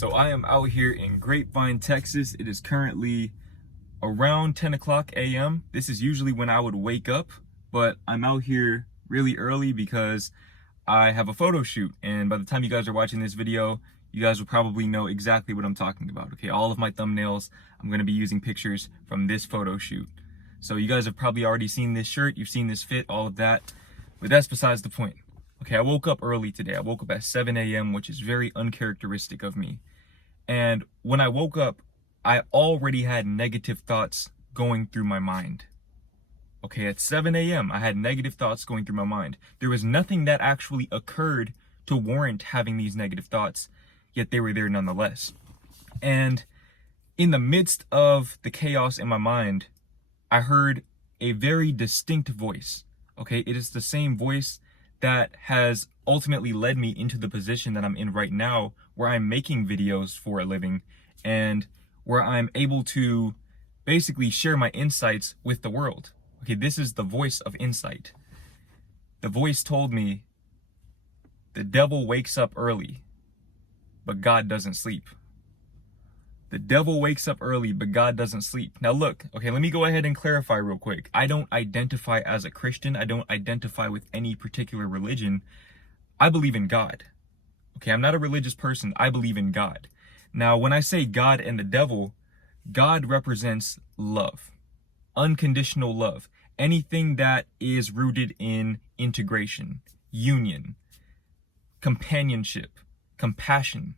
So I am out here in Grapevine, Texas. It is currently around 10 o'clock a.m. This is usually when I would wake up, but I'm out here really early because I have a photo shoot. And by the time you guys are watching this video, you guys will probably know exactly what I'm talking about. Okay, all of my thumbnails, I'm going to be using pictures from this photo shoot. So you guys have probably already seen this shirt, you've seen this fit, all of that, but that's besides the point. Okay, I woke up early today. I woke up at 7 a.m., which is very uncharacteristic of me. And when I woke up, I already had negative thoughts going through my mind. Okay, at 7 a.m., I had negative thoughts going through my mind. There was nothing that actually occurred to warrant having these negative thoughts, yet they were there nonetheless. And in the midst of the chaos in my mind, I heard a very distinct voice. Okay, it is the same voice that has ultimately led me into the position that I'm in right now, where I'm making videos for a living and where I'm able to basically share my insights with the world. Okay, this is the voice of insight. The voice told me, the devil wakes up early, but God doesn't sleep. The devil wakes up early, but God doesn't sleep. Now look, okay, let me go ahead and clarify real quick. I don't identify as a Christian. I don't identify with any particular religion. I believe in God. Okay, I'm not a religious person. I believe in God. Now, when I say God and the devil, God represents love, unconditional love, anything that is rooted in integration, union, companionship, compassion,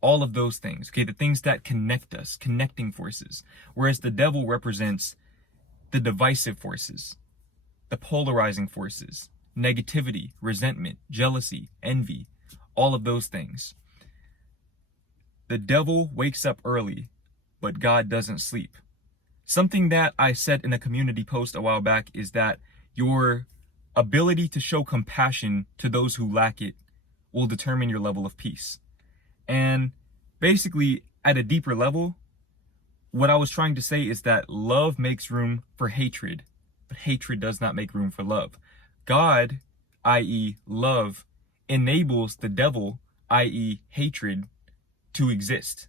all of those things, okay, the things that connect us, connecting forces. Whereas the devil represents the divisive forces, the polarizing forces, negativity, resentment, jealousy, envy, all of those things. The devil wakes up early, but God doesn't sleep. Something that I said in a community post a while back is that your ability to show compassion to those who lack it will determine your level of peace. And basically, at a deeper level, what I was trying to say is that love makes room for hatred, but hatred does not make room for love. God, i.e. love, enables the devil, i.e. hatred, to exist.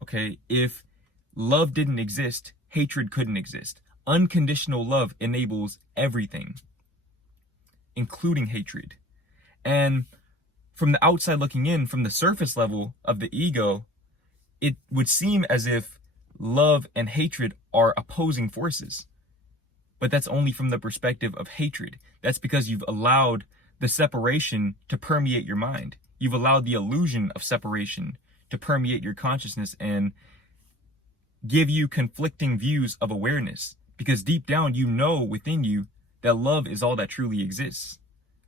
Okay, if love didn't exist, hatred couldn't exist. Unconditional love enables everything, including hatred. And from the outside looking in, from the surface level of the ego, it would seem as if love and hatred are opposing forces. But that's only from the perspective of hatred. That's because you've allowed the separation to permeate your mind. You've allowed the illusion of separation to permeate your consciousness and give you conflicting views of awareness. Because deep down, you know within you that love is all that truly exists.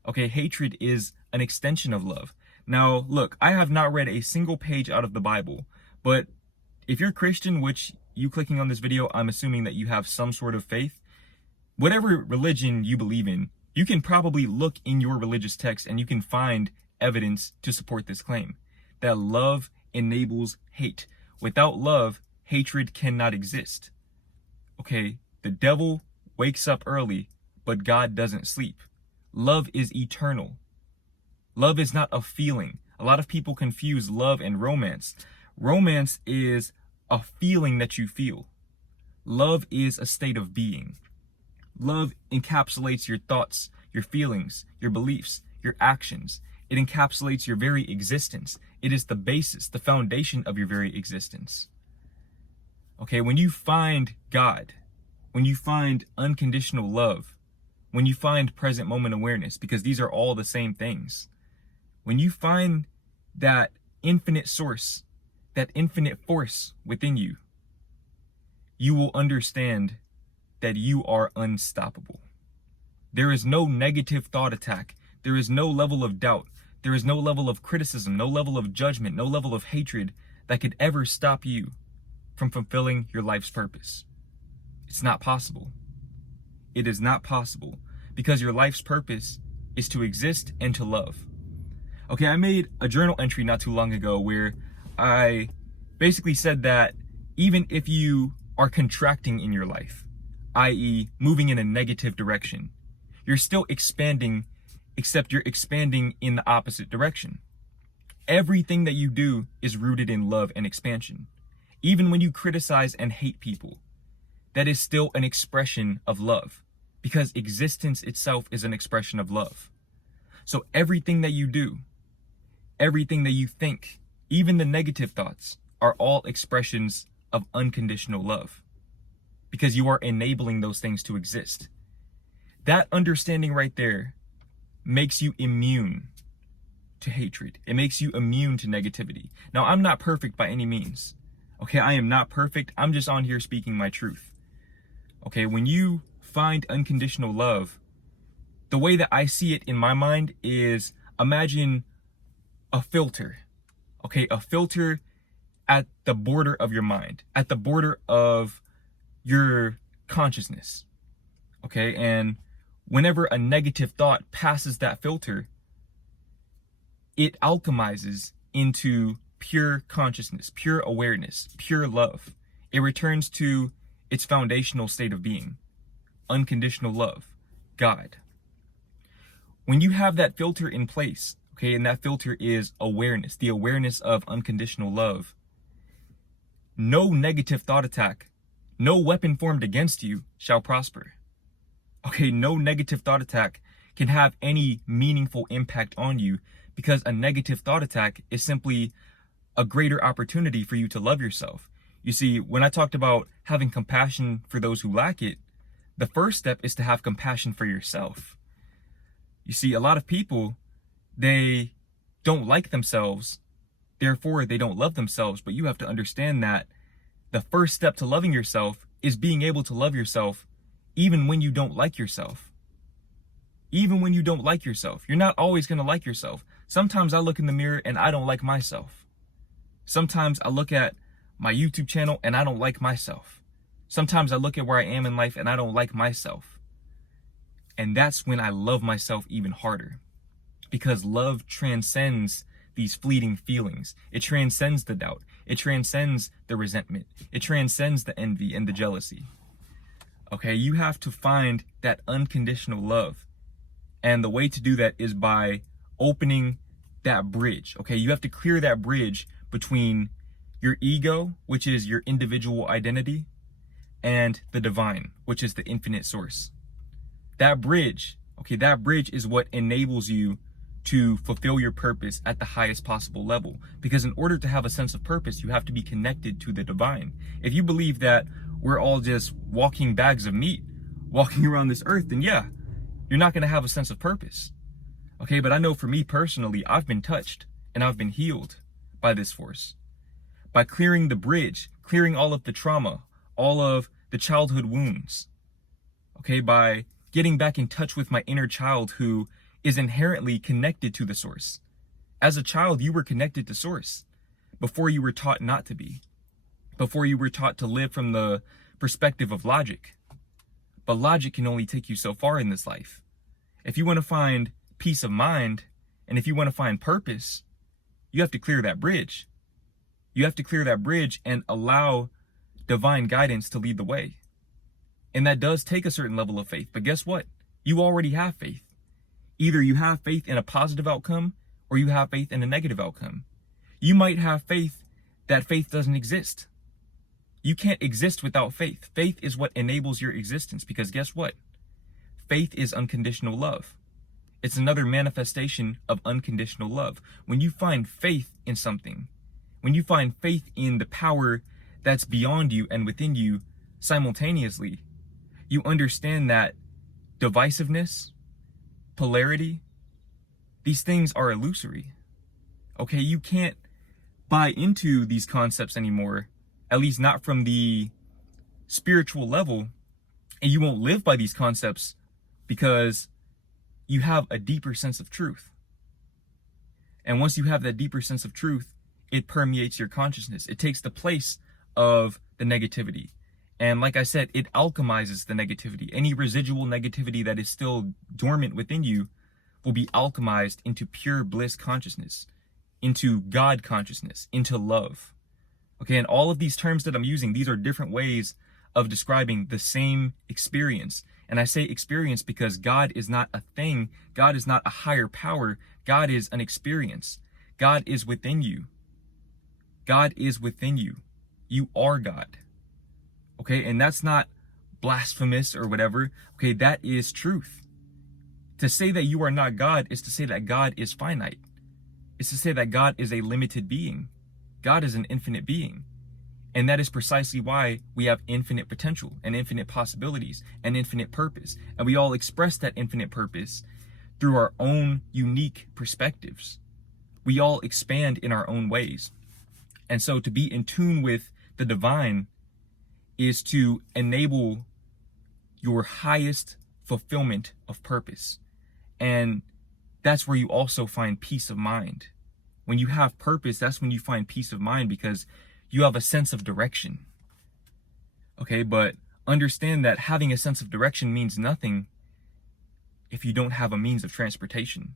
Okay, hatred is an extension of love. Now, look, I have not read a single page out of the Bible, but if you're Christian, which you clicking on this video, I'm assuming that you have some sort of faith, whatever religion you believe in, you can probably look in your religious text and you can find evidence to support this claim, that love enables hate. Without love, hatred cannot exist. Okay, the devil wakes up early, but God doesn't sleep. Love is eternal. Love is not a feeling. A lot of people confuse love and romance. Romance is a feeling that you feel. Love is a state of being. Love encapsulates your thoughts, your feelings, your beliefs, your actions. It encapsulates your very existence. It is the basis, the foundation of your very existence. Okay, when you find God, when you find unconditional love, when you find present moment awareness, because these are all the same things, when you find that infinite source, that infinite force within you, you will understand that you are unstoppable. There is no negative thought attack. There is no level of doubt. There is no level of criticism, no level of judgment, no level of hatred that could ever stop you from fulfilling your life's purpose. It's not possible. It is not possible, because your life's purpose is to exist and to love. Okay, I made a journal entry not too long ago where I basically said that even if you are contracting in your life, i.e. moving in a negative direction, you're still expanding, except you're expanding in the opposite direction. Everything that you do is rooted in love and expansion. Even when you criticize and hate people, that is still an expression of love, because existence itself is an expression of love. So everything that you do, everything that you think, even the negative thoughts, are all expressions of unconditional love, because you are enabling those things to exist. That understanding right there makes you immune to hatred. It makes you immune to negativity. Now, I'm not perfect by any means. Okay, I am not perfect. I'm just on here speaking my truth. Okay, when you find unconditional love, the way that I see it in my mind is, imagine a filter. Okay, a filter at the border of your mind, at the border of your consciousness. Okay, and whenever a negative thought passes that filter, it alchemizes into pure consciousness, pure awareness, pure love. It returns to its foundational state of being, unconditional love, God. When you have that filter in place, okay, and that filter is awareness, the awareness of unconditional love, no negative thought attack, no weapon formed against you shall prosper. Okay, no negative thought attack can have any meaningful impact on you, because a negative thought attack is simply a greater opportunity for you to love yourself. You see, when I talked about having compassion for those who lack it, the first step is to have compassion for yourself. You see, a lot of people, they don't like themselves, therefore they don't love themselves. But you have to understand that the first step to loving yourself is being able to love yourself even when you don't like yourself. Even when you don't like yourself. You're not always going to like yourself. Sometimes I look in the mirror and I don't like myself. Sometimes I look at my YouTube channel and I don't like myself. Sometimes I look at where I am in life and I don't like myself. And that's when I love myself even harder. Because love transcends these fleeting feelings. It transcends the doubt. It transcends the resentment. It transcends the envy and the jealousy. Okay, you have to find that unconditional love. And the way to do that is by opening that bridge. Okay, you have to clear that bridge between your ego, which is your individual identity, and the divine, which is the infinite source. That bridge, okay, that bridge is what enables you to fulfill your purpose at the highest possible level. Because in order to have a sense of purpose, you have to be connected to the divine. If you believe that we're all just walking bags of meat, walking around this earth, then yeah, you're not going to have a sense of purpose. Okay, but I know for me personally, I've been touched and I've been healed by this force. By clearing the bridge, clearing all of the trauma, all of the childhood wounds. Okay, by getting back in touch with my inner child who is inherently connected to the source. As a child, you were connected to source before you were taught not to be. Before you were taught to live from the perspective of logic. But logic can only take you so far in this life. If you want to find peace of mind, and if you want to find purpose, you have to clear that bridge. You have to clear that bridge and allow divine guidance to lead the way. And that does take a certain level of faith. But guess what? You already have faith. Either you have faith in a positive outcome or you have faith in a negative outcome. You might have faith that faith doesn't exist. You can't exist without faith. Faith is what enables your existence, because guess what? Faith is unconditional love. It's another manifestation of unconditional love. When you find faith in something, when you find faith in the power that's beyond you and within you simultaneously, you understand that divisiveness, polarity, these things are illusory. Okay, you can't buy into these concepts anymore, at least not from the spiritual level, and you won't live by these concepts because you have a deeper sense of truth. And once you have that deeper sense of truth, it permeates your consciousness. It takes the place of the negativity. And like I said, it alchemizes the negativity. Any residual negativity that is still dormant within you will be alchemized into pure bliss consciousness, into God consciousness, into love. Okay, and all of these terms that I'm using, these are different ways of describing the same experience. And I say experience because God is not a thing. God is not a higher power. God is an experience. God is within you. God is within you. You are God. Okay, and that's not blasphemous or whatever. Okay, that is truth. To say that you are not God is to say that God is finite. It's to say that God is a limited being. God is an infinite being. And that is precisely why we have infinite potential and infinite possibilities and infinite purpose. And we all express that infinite purpose through our own unique perspectives. We all expand in our own ways. And so to be in tune with the divine is to enable your highest fulfillment of purpose. And that's where you also find peace of mind. When you have purpose, that's when you find peace of mind, because you have a sense of direction. Okay, but understand that having a sense of direction means nothing if you don't have a means of transportation.